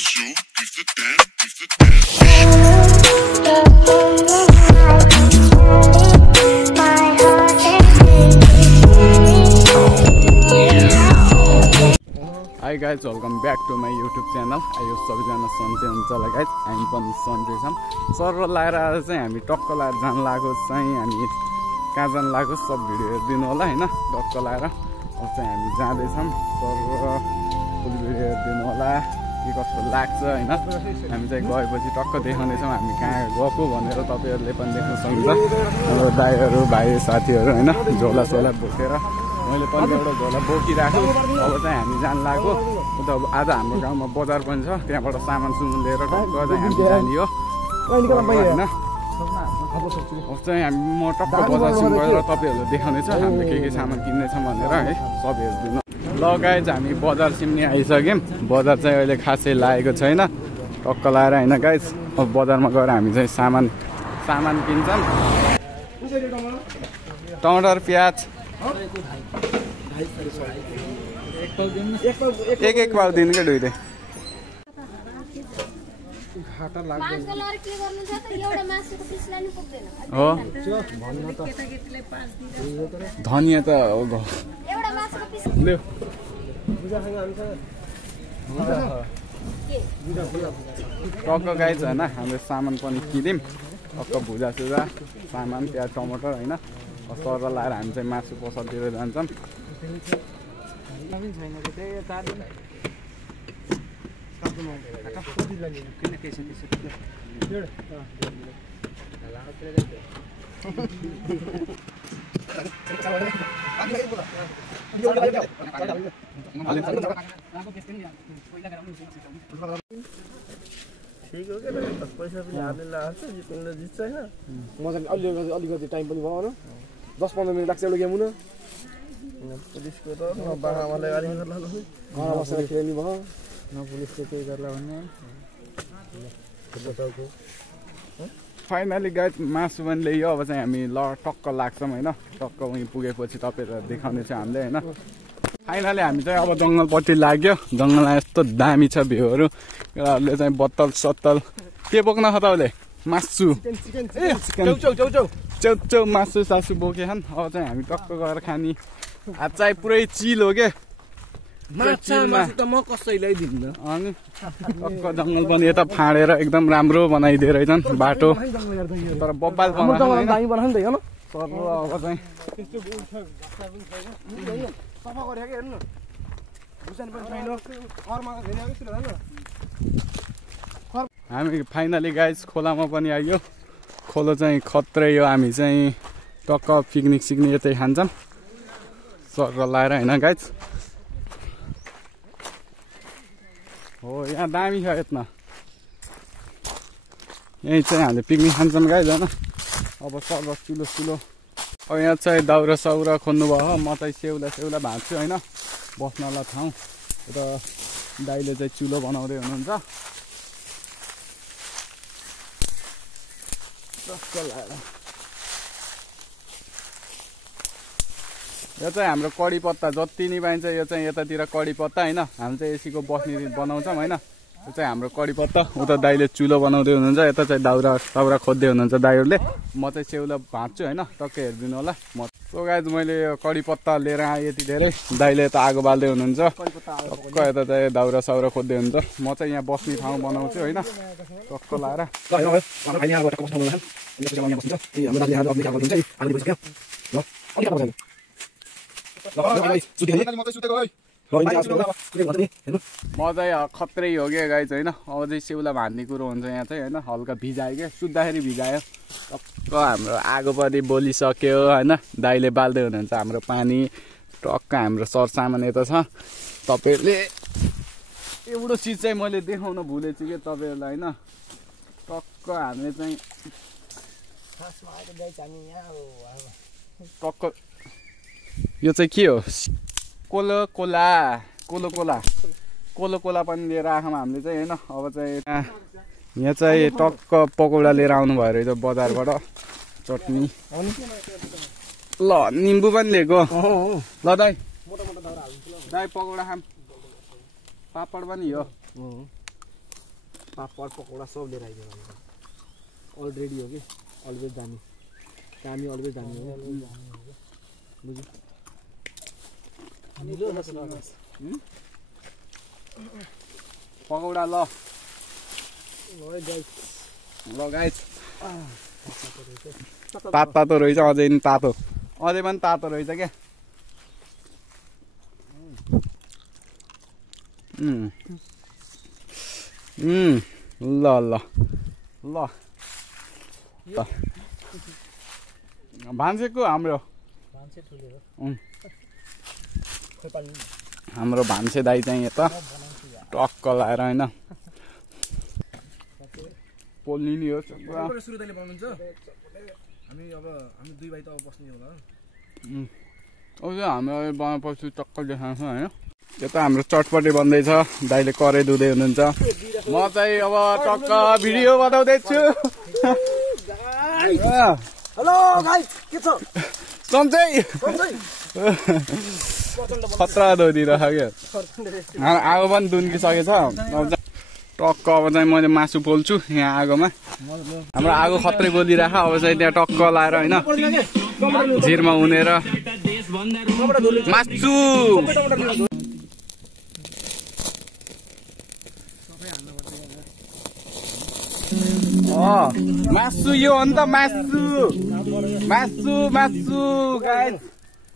Hi guys, welcome back to my YouTube channel. यो सबैजना सन्चै हुन्छ होला गाइज, हामी पनि सन्चै छौँ। सर लाएर आएर चाहिँ हामी टक्क लाएर जान लागेको चाहिँ हामी कहाँ जान लागेको सब भिडियो हेरिदिनु होला हैन। टक्क लाएर अब चाहिँ हामी जाँदैछौँ। सर फुल भिडियो हेरिदिनु होला के कस्तो लाग्छ हैन। हामी चाहिँ गएपछि टक्क देखाउनेछौँ हामी कहाँ गएको भनेर तपाईहरुले पनि देख्न सक्नुहुन्छ। हाम्रो दाइहरु भाइ साथीहरु हैन झोला सोला बोकेर मैले पनि एउटा झोला बोकिराखेको। अब चाहिँ हामी जान लाग्यो उता आज हाम्रो गाउँमा बजार पनि छ, त्यहाँबाट सामान सुमान लिएर टक्क चाहिँ हामी जाने हो हैन। अब चाहिँ हामी म टक्क बजारसम्म गएर तपाईहरुले देखाउने छ हामीले के सामान किन्नेछौँ भनेर है, सब हेर्दिनु। ल गाइज हामी बजार सिम्नी आइसक्यौँ। बजार चाहिँ अहिले खासै लागेको छैन, टक्क लाएर हैन गाइज। अब बजारमा गएर हामी चाहिँ सामान किन्छौँ। टमाटर प्याज एक पाउ दिनु क्या दुईले। हो धनियाँ त टक्क गाइज होइन। हामीले सामान पनि किन्यौँ टक्क भुजा सुजा सामान प्याज टमाटर होइन। सर लाएर हामी चाहिँ मासु पसलतिर जान्छौँ। ठीक हो क्या, पैसा पनि हाल्ने लाग्छ जित्ने जित्छ हैन। मजाले अलिकति टाइम पनि भयो न, 10-15 मिनट लाग्छ एउटा गेम हुन। पुलिसको त बाबामालाई गाली गर्ला घरमा बसेर खेल्ने भयो न, पुलिसले केही गर्ला भन्ने। फाइनली गाइज मासु पनि ल्यायो। अब चाहिँ हामी टक्क लाग्छौँ होइन। टक्क उहीँ पुगेपछि तपाईँहरूलाई देखाउने छ हामीले होइन। फाइनली हामी चाहिँ अब जङ्गलपट्टि लाग्यो। जङ्गलमा यस्तो दामी छ भ्यूहरू। केटाहरूले चाहिँ बत्तल सत्तल के बोक्न खताउले मासु चौचौ मासु सासु बोके छन्। अब चाहिँ हामी टक्क गएर खाने। आज चाहिँ पुरै चिल हो क्या, म कसैलाई दिन्न। अनि टक्क जङ्गल पनि यता फाँडेर एकदम राम्रो बनाइदिए रहेछन् बाटो, तर बब्बाल बनाएको अब चाहिँ हामी फाइनली गाइज खोलामा पनि आइयो। खोलो चाहिँ खत्रै हो। हामी चाहिँ टक्क पिकनिक सिक्ने यतै खान्छौँ सर लाएर होइन गाइज। हो यहाँ दामी छ यत्न, यहीँ चाहिँ हामीले पिकनिक खान्छौँ गाइज होइन। अब सर चुलो अब यहाँ चाहिँ दाउरा साउरा खोज्नु भयो। म चाहिँ सेउला भाँच्छु होइन बस्नलाई ठाउँ। र दाइले चाहिँ चुलो बनाउँदै हुनुहुन्छ। यो चाहिँ हाम्रो कडी पत्ता जति नि पाइन्छ यो चाहिँ यतातिर कडी पत्ता होइन। हामी चाहिँ यसैको बस्ने बनाउँछौँ होइन। यो चाहिँ हाम्रो कडी पत्ता। उता दाइले चुलो बनाउँदै हुनुहुन्छ, यता चाहिँ दाउरा साउरा खोज्दै हुनुहुन्छ दाइहरूले। म चाहिँ सेउला भाँच्छु होइन, टक्कै हेरिदिनु होला। म सो गाइज मैले यो कडी पत्ता लिएर आएँ यति धेरै। दाइले यता आगो बाल्दै हुनुहुन्छ, टक्क यता चाहिँ दाउरा साउरा खोज्दै हुनुहुन्छ। म चाहिँ यहाँ बस्ने ठाउँ बनाउँछु होइन टक्क लाएर। म चाहिँ खत्रै हो क्या गाइज होइन। अब चाहिँ सेउला भान्ने कुरो हुन्छ यहाँ चाहिँ होइन। हल्का भिजायो क्या, सुत्दाखेरि भिजायो। टक्क हाम्रो आगो पनि बोलिसक्यो होइन। दाइले बाल्दै हुनुहुन्छ हाम्रो पानी। टक्क हाम्रो सरसामान यता छ। तपाईँहरूले एउटा चिज चाहिँ मैले देखाउन भुलेछु कि तपाईँहरूलाई होइन। टक्क हामीले चाहिँ टक्क यो चाहिँ के हो, कोलो कोला पनि लिएर आएछौँ हामीले चाहिँ होइन। अब चाहिँ यहाँ चाहिँ टक्क पकौडा लिएर आउनु भयो रहेछ बजारबाट, चटनी ल निम्बु पनि लिएको। ल दाइ पकौडा खाम, पापड पनि हो। पापड पकौडा सब लिएर आइदियो अलरेडी हो कि अलवेज दामी कामी अलवेज दामी हो बुझ्यो पकौडा ल गाइस तातो रहेछ अझै पनि तातो रहेछ क्या ल ल ल भान्सेको हाम्रो भान्से दाइ चाहिँ यता टक्क लाएर होइन पोलिनी हो सुरु दाइले बनाउनुहुन्छ हामी दुई भाइ त अब बस्ने होला हामी बनाएपछि टक्क देखाउँछ होइन यता हाम्रो चटपटे बन्दैछ दाइले करे धुँदै हुनुहुन्छ म चाहिँ अब टक्क भिडियो बनाउँदैछु हेलो गाइस के छ सन्चै खतरा धोइदिरहेको क्या आगो पनि दुन्किसकेछ टक्क अब चाहिँ मैले मासु पोल्छु यहाँ आगोमा हाम्रो आगो खत्रै बोलिरहेको अब चाहिँ त्यहाँ टक्क लाएर होइन झिरमा उनेर मासु मासु यो हो नि त मासु गाइस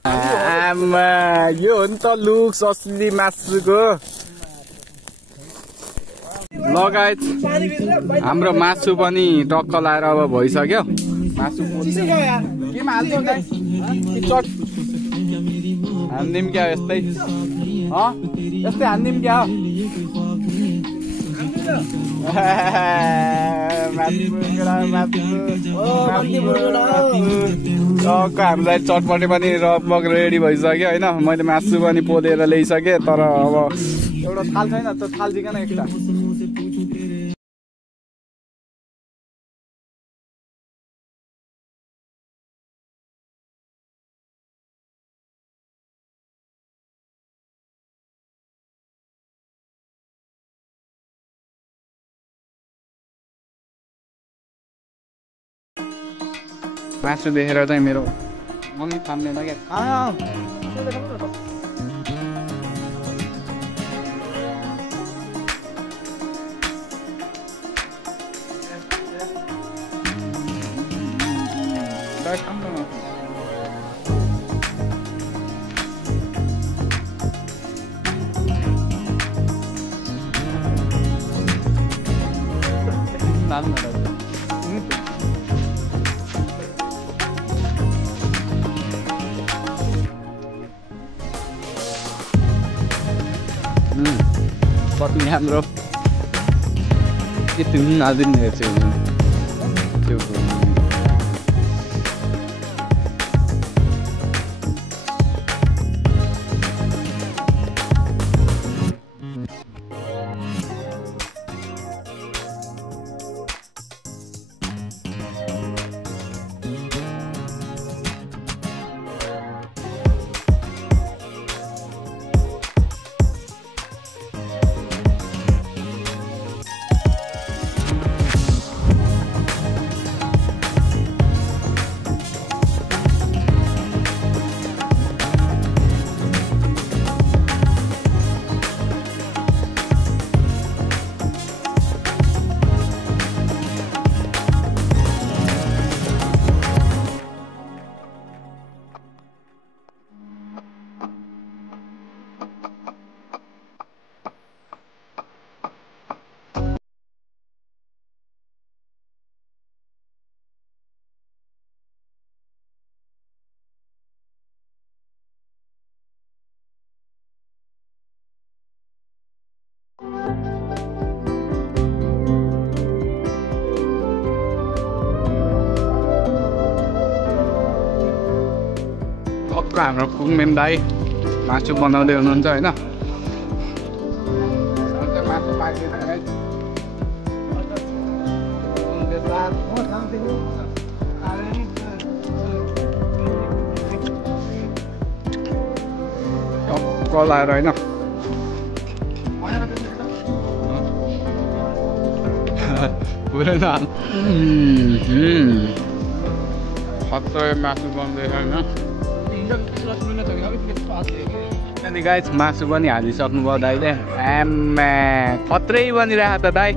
आमा यो हो नि त लुक्स असली मासुको ल गाइस हाम्रो मासु पनि टक्क लाएर अब भइसक्यो मासु केमा हाल्छौ गाइस हान्दिम क्या यस्तै यस्तै हान्दिम क्या हामीलाई चटपटे पनि लगभग रेडी भइसक्यो होइन मैले मासु पनि पोलेर ल्याइसकेँ तर अब एउटा थाल छैन त थाल दिकन एकटा मासु देखेर चाहिँ मेरो मम्मी थाम्दैन क्या पत्नी हाम्रो यति नदिन हेर्छु त्यो हाम्रो कुङमेन दाई मासु बनाउँदै हुनुहुन्छ होइन मासु लाएर होइन पुरै त खतरा मासु बन्दैछ होइन अनि गाइस मासु पनि हालिसक्नुभयो दाइले आम्मा खत्रै बनिरहेको त दाइ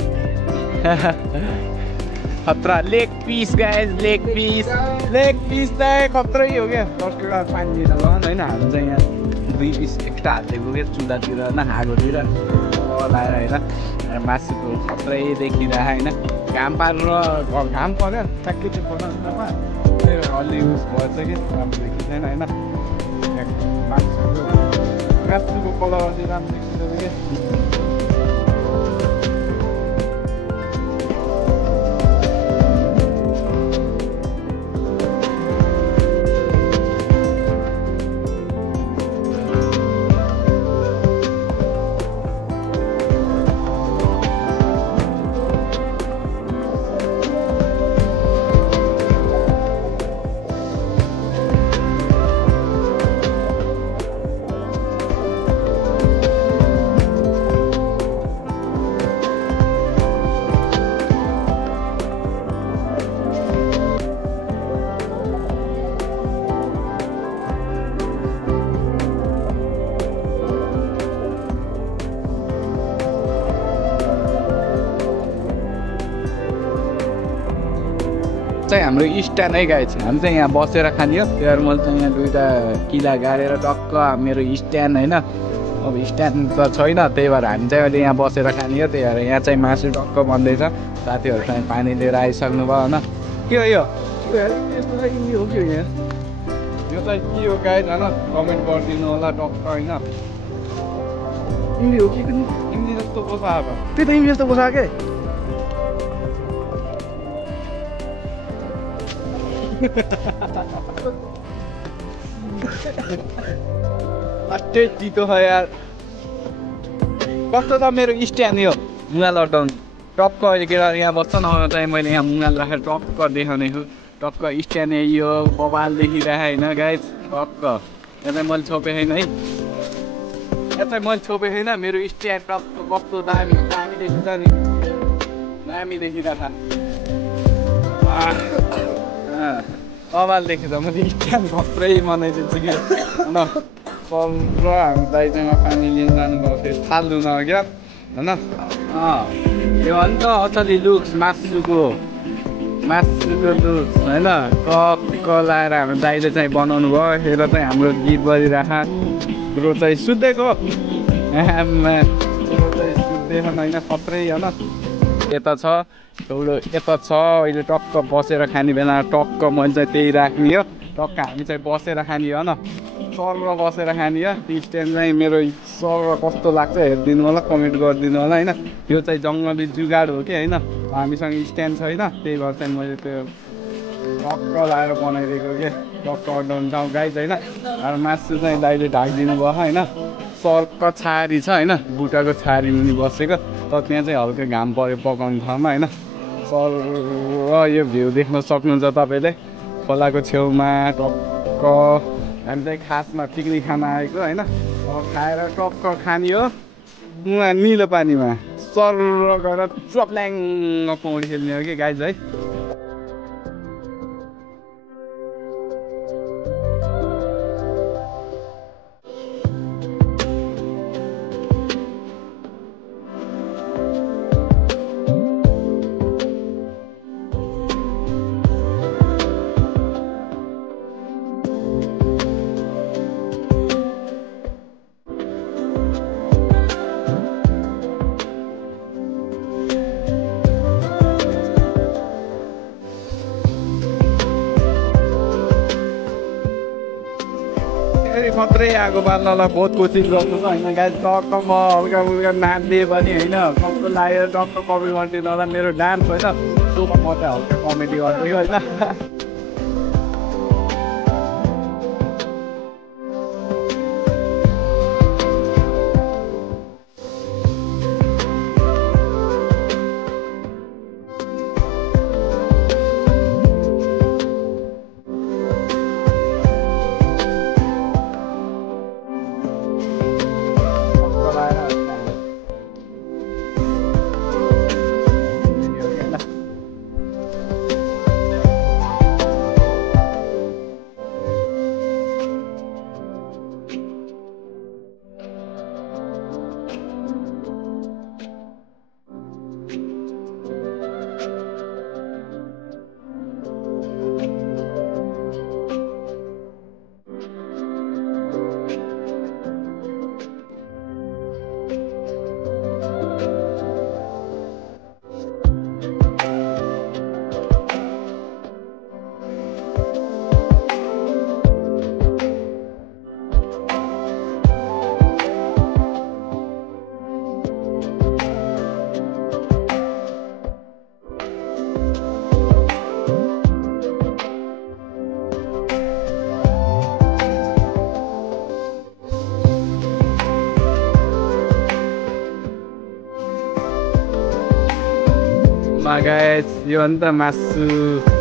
खतरा leg piece guys leg piece दाइ खत्रै हो क्या 10 किलो पानी लिएर गयो होइन हामी चाहिँ यहाँ 2 पिस एक्स्ट्रा हालिदिएको क्या चुल्हातिर होइन आगोतिर लाएर होइन मासुको खत्रै देखिरहेको होइन घाम पारेर घाम पर्यो ठ्याक्कै त्यो बनाउनुमा अलि उस भएछ कि राम्रो देखिँदैन होइन मासुको कलर अलि राम्रो देखिँदैन क्या चाहिँ हाम्रो स्ट्यान्ड है गाइस हामी चाहिँ यहाँ बसेर खाने हो त्यही मैले चाहिँ यहाँ 2टा किला गाडेर टक्क मेरो स्ट्यान्ड होइन अब स्ट्यान्ड त छैन त्यही भएर हामी चाहिँ अहिले यहाँ बसेर खाने हो त्यही भएर यहाँ चाहिँ मासु टक्क बन्दैछ साथीहरू चाहिँ पानी लिएर आइसक्नु भयो होइन के हो यो यस्तो चाहिँ के हो कि यहाँ यो चाहिँ के हो गाइस होइन कमेन्ट गरिदिनु होला टक्क होइन इम्ली हो कि इम्ली जस्तो पोसाएको त्यही त इम्ली जस्तो पोसाएको के अट्टै चितो छ यार कस्तो त मेरो स्ट्यान्ड यो मुगा लटाउनु टक्क अहिले केटा यहाँ बस्छ न चाहिँ मैले यहाँ मुगा राखेर टक्क देखाउने छु टक्क स्ट्यान्ड यो बबाल देखिरहेको होइन गाइस टक्क यहाँ चाहिँ मैले छोपेँ छैन है यहाँ चाहिँ मैले छोपेँ छैन मेरो स्ट्यान्ड टक्क कस्तो दामी दामी देखिन्छ नि दामी देखिरहेको कमाल देखेँ त मैले स्ट्यान्ड खत्रै बनाइदिन्छु कि होइन र हामी दाइसँग पानी लिन जानुभएको थियो थाल्नु न क्या होइन यो अन्त असली लुक्स मासुको लुक्स होइन टक्क लाएर हाम्रो दाइले चाहिँ बनाउनु भयो हेर चाहिँ हाम्रो गीत बजिरहेको ब्रो चाहिँ सुत्दैको सुत्दैछ होइन खत्रै होइन यता छ एउटा यता छ अहिले टक्क बसेर खाने बेला टक्क मैले चाहिँ त्यही राख्ने हो टक्क हामी चाहिँ बसेर खाने हो होइन सर बसेर खाने हो त्यो स्ट्यान्ड चाहिँ मेरो सर कस्तो लाग्छ हेरिदिनु होला कमेन्ट गरिदिनु होला होइन यो चाहिँ जङ्गली जुगाड हो कि होइन हामीसँग स्ट्यान्ड छैन त्यही भएर चाहिँ मैले त्यो टक्क लाएर बनाइदिएको कि टक्क अडाउन जाउँ गाइस होइन र मासु चाहिँ दाइले ढाकिदिनु भयो होइन सर्को छारी छ होइन बुटाको छारी मुनि बसेको तर त्यहाँ चाहिँ हल्का घाम पऱ्यो पकाउने ठाउँमा होइन सर यो भ्यू देख्न सक्नुहुन्छ तपाईँले खोलाको छेउमा टक्क हामी चाहिँ खासमा पिकनिक खान आएको होइन खाएर टक्क खाने हो उहाँ निलो पानीमा सर गएर चप्ल्याङ पौडी खेल्ने हो कि गाइज है मात्रै आगो बाल्नलाई बहुत कोसिस गर्नु छ होइन गाइस टक्क म हल्का उल्का नाच्दिएँ पनि होइन कस्तो लागेर टक्क कमेडी गरिदिनु होला मेरो डान्स होइन सोमा म चाहिँ हल्का कमेडी गर्छु होइन ल गाइस यो हो नि त मासु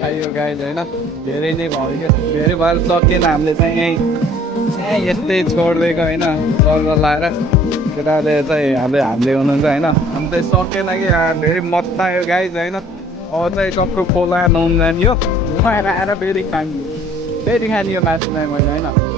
खायो गाइस होइन धेरै नै भयो धेरै भएर सकेन हामीले चाहिँ यहीँ यस्तै छोडिदिएको होइन सर्गर लाएर केटाहरूले चाहिँ हामीले हुनुहुन्छ होइन अनि चाहिँ सकेन कि धेरै मत्ता आयो गाइस होइन अब चाहिँ टक्क खोला नुहाउनु जाने हो नुहाएर आएर फेरि खाने यो मासु चाहिँ मैले होइन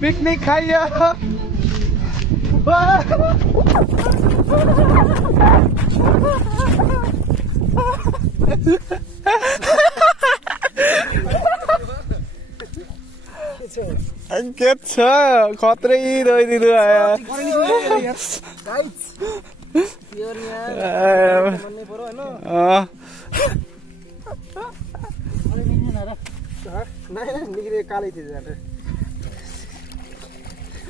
पिकनिक खाइयो के छ खत्रै रोइदिनु कालै थियो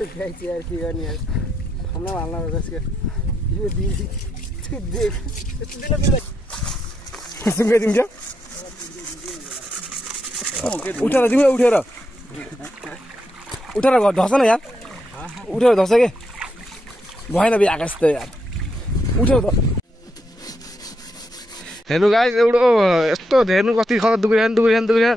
गाइस यार के गर्ने यार हमला हाल्न जसको यो दिदी देख सुँगे दिन्छ उठेर दिउँ उठेर धस न यार उठेर धस के भएन बे आकाश त यार उठेर हेर्नु गाइस एउटा यस्तो हेर्नु कति खतरा दुख्रिया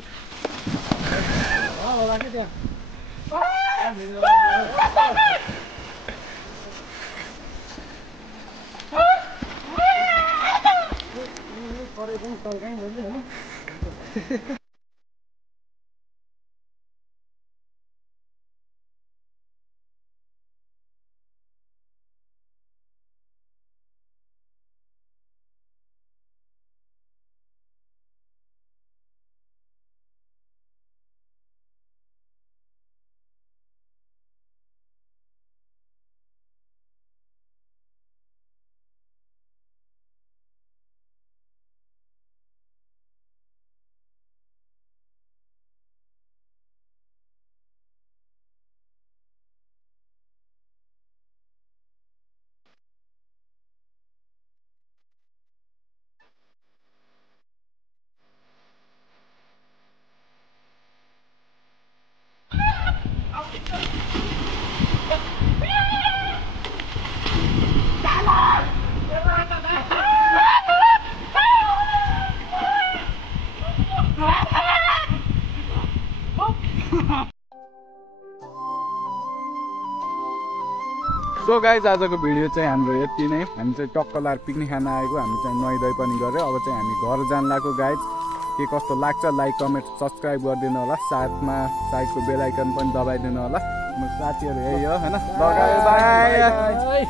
सो गाइज आजको भिडियो चाहिँ हाम्रो यति नै। हामी चाहिँ टक्कलार पिकनिक खान आएको, हामी चाहिँ नुहाइधुवाइ पनि गऱ्यो। अब चाहिँ हामी घर जान लागेको गाइज। के कस्तो लाग्छ लाइक कमेन्ट सब्सक्राइब गरिदिनु होला, साथमा साइडको बेल आइकन पनि दबाइदिनु होला। म साथीहरू यही हो हैन। By by.